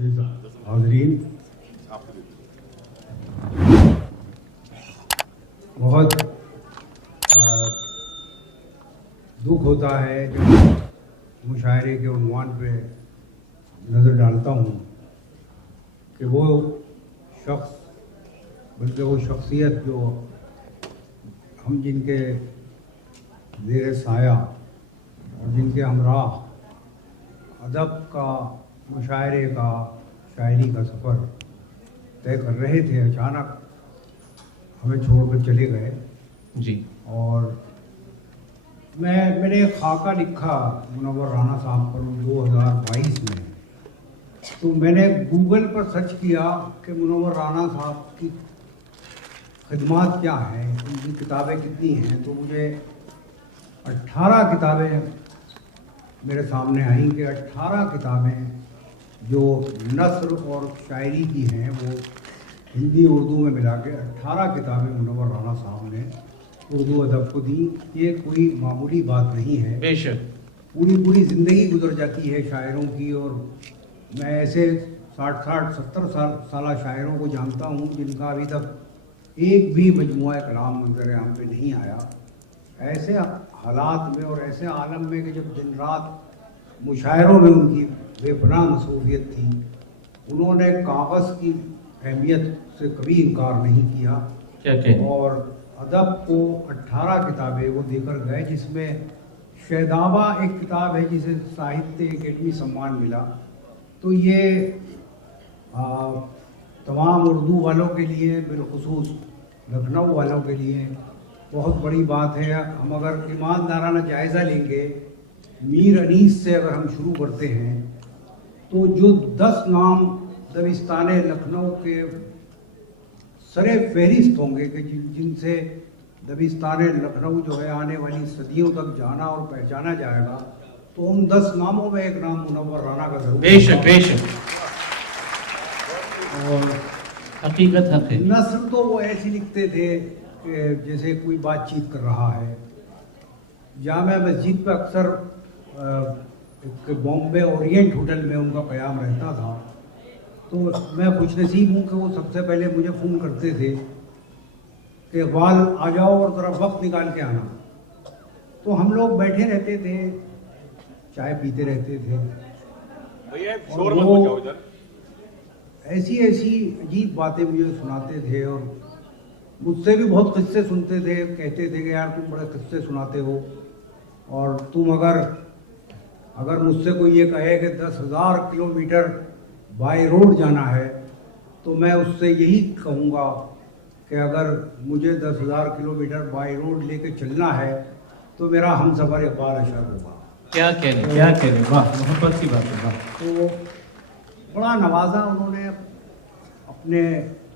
हाज़रीन, बहुत दुख होता है जब मुशायरे के उन्वान पे नज़र डालता हूँ कि वो शख्स, बल्कि वो शख्सियत जो हम जिनके ज़ेर साया और जिनके हमराह अदब का, मुशायरे का, शायरी का सफ़र तय कर रहे थे, अचानक हमें छोड़कर चले गए जी। और मैंने एक खाका लिखा मुनव्वर राना साहब पर 2022 में। तो मैंने गूगल पर सर्च किया कि मुनव्वर राना साहब की खिदमात क्या हैं, उनकी किताबें कितनी हैं। तो मुझे 18 किताबें मेरे सामने आई कि 18 किताबें जो नस्र और शायरी की हैं, वो हिंदी उर्दू में मिला के 18 किताबें मुनव्वर राना साहब ने उर्दू अदब को दी। ये कोई मामूली बात नहीं है। बेशक पूरी ज़िंदगी गुजर जाती है शायरों की, और मैं ऐसे 60-70 साल शायरों को जानता हूँ जिनका अभी तक एक भी मजमुआ कलाम मंजर आम पे नहीं आया। ऐसे हालात में और ऐसे आलम में कि जब दिन रात मुशायरों में उनकी बेपनाह मसरूफियत थी, उन्होंने कागज़ की अहमियत से कभी इनकार नहीं किया। क्या और अदब को 18 किताबें वो देकर गए, जिसमें शहदाबा एक किताब है जिसे साहित्य अकेडमी सम्मान मिला। तो ये तमाम उर्दू वालों के लिए, बिलखुसूस लखनऊ वालों के लिए बहुत बड़ी बात है। हम अगर ईमानदाराना जायज़ा लेंगे, मीर अनीस से अगर हम शुरू करते हैं, तो जो 10 नाम दबिस्तान लखनऊ के सरे फहरिस्त होंगे कि जिनसे दबिस्तान लखनऊ जो है आने वाली सदियों तक जाना और पहचाना जाएगा, तो उन 10 नामों में एक नाम मुनव्वर राना का जरूर। बेशक बेशक, और हकीकत है। नस्र तो वो ऐसी लिखते थे कि जैसे कोई बातचीत कर रहा है। जामा मस्जिद पर अक्सर एक बॉम्बे ओरिएंट होटल में उनका क़याम रहता था। तो मैं खुशनसीब हूँ कि वो सबसे पहले मुझे फ़ोन करते थे कि इकबाल आ जाओ और ज़रा वक्त निकाल के आना। तो हम लोग बैठे रहते थे, चाय पीते रहते थे, और वो ऐसी अजीब बातें मुझे सुनाते थे और मुझसे भी बहुत किस्से सुनते थे। कहते थे कि यार तुम बड़े किस्से सुनाते हो, और तुम अगर मुझसे कोई ये कहे कि 10,000 किलोमीटर बाय रोड जाना है, तो मैं उससे यही कहूँगा कि अगर मुझे 10,000 किलोमीटर बाय रोड लेके चलना है तो मेरा हमसफ़र इकबाल अशर होगा। क्या कहने, वाह, मोहब्बत की बात है, वाह। तो बड़ा नवाजा उन्होंने अपने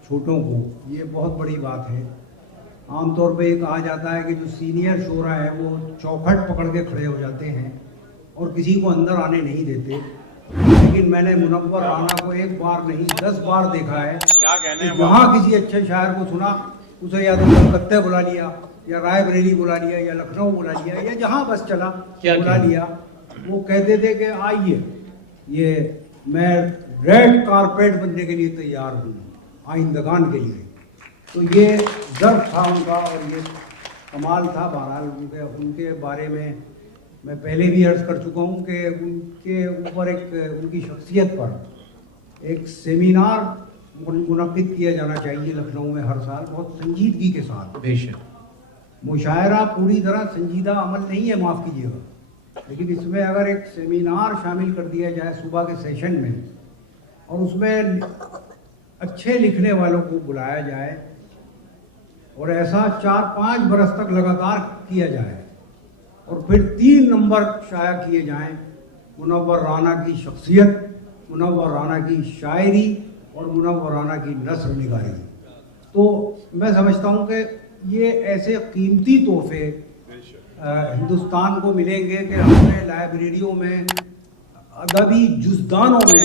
छोटों को, ये बहुत बड़ी बात है। आमतौर पे ये कहा जाता है कि जो सीनियर शोरा है वो चौखट पकड़ के खड़े हो जाते हैं और किसी को अंदर आने नहीं देते, लेकिन मैंने मुनव्वर राना को एक बार नहीं 10 बार देखा है। क्या कहने हैं, जहाँ किसी अच्छे शायर को सुना, उसे या तो कलकत्ते बुला लिया, या रायबरेली बुला लिया, या लखनऊ बुला लिया, या जहाँ बस चला बुला लिया। वो कहते थे कि आइए, ये मैं रेड कारपेट बनने के लिए तैयार हूँ आइंदगान के लिए। तो ये ज़र्फ था उनका और ये कमाल था। बहरहाल उनके बारे में मैं पहले भी अर्ज़ कर चुका हूँ कि उनके ऊपर उनकी शख्सियत पर एक सेमिनार मुनक़्क़िद किया जाना चाहिए लखनऊ में हर साल, बहुत संजीदगी के साथ। बेशक मुशायरा पूरी तरह संजीदा अमल नहीं है, माफ़ कीजिएगा, लेकिन इसमें अगर एक सेमिनार शामिल कर दिया जाए सुबह के सेशन में, और उसमें अच्छे लिखने वालों को बुलाया जाए और ऐसा 4-5 बरस तक लगातार किया जाए, और फिर 3 नंबर शाया किए जाएं मुनव्वर राना की शख्सियत, मुनव्वर राना की शायरी और मुनव्वर राना की नस्र निगारी, तो मैं समझता हूँ कि ये ऐसे कीमती तोहफे हिंदुस्तान को मिलेंगे कि हमने लाइब्रेरियों में, अदबी जुज़दानों में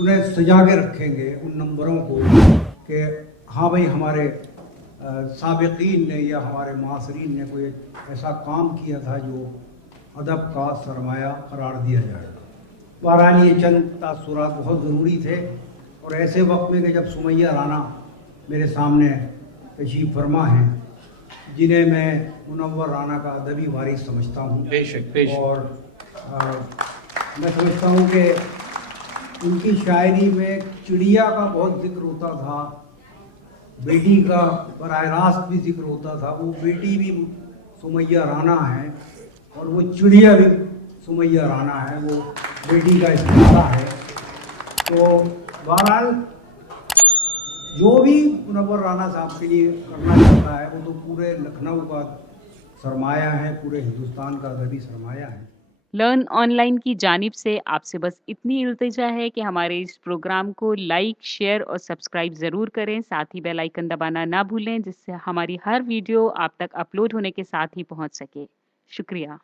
उन्हें सजा के रखेंगे उन नंबरों को कि हाँ भाई हमारे साबिकीन ने या हमारे मासरीन ने कोई ऐसा काम किया था जो अदब का सरमाया करार दिया जाएगा। बहरहाल ये चंद तासुरात बहुत ज़रूरी थे और ऐसे वक्त में कि जब सुमैया राना मेरे सामने तशरीफ़ फरमा हैं, जिन्हें मैं मुनव्वर राना का अदबी वारिस समझता हूँ। बेशक बेशक। और मैं समझता हूँ कि उनकी शायरी में चिड़िया का बहुत जिक्र होता था, बेटी का बराह रास्त भी जिक्र होता था। वो बेटी भी सुमैया राना है और वो चिड़िया भी सुमैया राना है, वो बेटी का इस्तेमाल है। तो बहरहाल जो भी मुनव्वर राना साहब के लिए करना चाहता है वो तो पूरे लखनऊ का सरमाया है, पूरे हिंदुस्तान का अदबी सरमाया है। लर्न ऑनलाइन की जानिब से आपसे बस इतनी इल्तिजा है कि हमारे इस प्रोग्राम को लाइक, शेयर और सब्सक्राइब ज़रूर करें। साथ ही बेल आइकन दबाना ना भूलें, जिससे हमारी हर वीडियो आप तक अपलोड होने के साथ ही पहुंच सके। शुक्रिया।